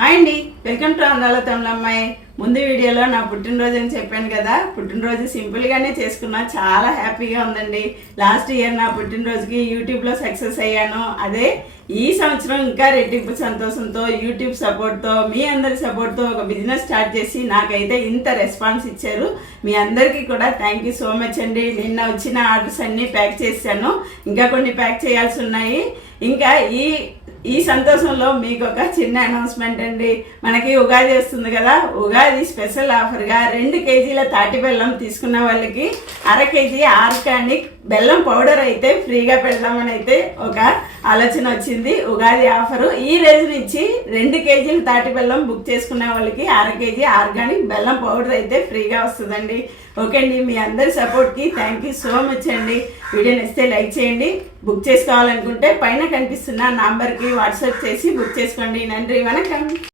Hi అండి, welcome to అందాల తమిళమ్మాయి. ముందు వీడియోలో నా పుట్టినరోజు అని చెప్పాను కదా. పుట్టినరోజు సింపుల్గానే చేసుకున్నా, చాలా హ్యాపీగా ఉందండి. లాస్ట్ ఇయర్ నా పుట్టినరోజుకి యూట్యూబ్లో సక్సెస్ అయ్యాను. అదే ఈ సంవత్సరం ఇంకా రెట్టింపు సంతోషంతో యూట్యూబ్ సపోర్ట్తో, మీ అందరి సపోర్ట్తో ఒక బిజినెస్ స్టార్ట్ చేసి నాకైతే ఇంత రెస్పాన్స్ ఇచ్చారు. మీ అందరికీ కూడా థ్యాంక్ యూ సో మచ్ అండి. నిన్న వచ్చిన ఆర్డర్స్ అన్నీ ప్యాక్ చేశాను, ఇంకా కొన్ని ప్యాక్ చేయాల్సి ఉన్నాయి. ఇంకా ఈ సంతోషంలో మీకు ఒక చిన్న అనౌన్స్మెంట్ అండి. మనకి ఉగాది వస్తుంది కదా, ఉగాది స్పెషల్ ఆఫర్గా 2 కేజీల తాటి బెల్లం తీసుకున్న వాళ్ళకి 1/2 కేజీ ఆర్గానిక్ బెల్లం పౌడర్ అయితే ఫ్రీగా పెడదామని అయితే ఒక ఆలోచన వచ్చింది. ఉగాది ఆఫరు ఈ రోజు నుంచి 2 కేజీల తాటి బెల్లం బుక్ చేసుకునే వాళ్ళకి 1/2 కేజీ ఆర్గానిక్ బెల్లం పౌడర్ అయితే ఫ్రీగా వస్తుందండి. ఓకే అండి, మీ అందరి సపోర్ట్కి థ్యాంక్ యూ సో మచ్ అండి. వీడియో నచ్చితే లైక్ చేయండి. బుక్ చేసుకోవాలనుకుంటే పైన కనిపిస్తున్న నంబర్కి వాట్సాప్ చేసి బుక్ చేసుకోండి. నండి, వణకం.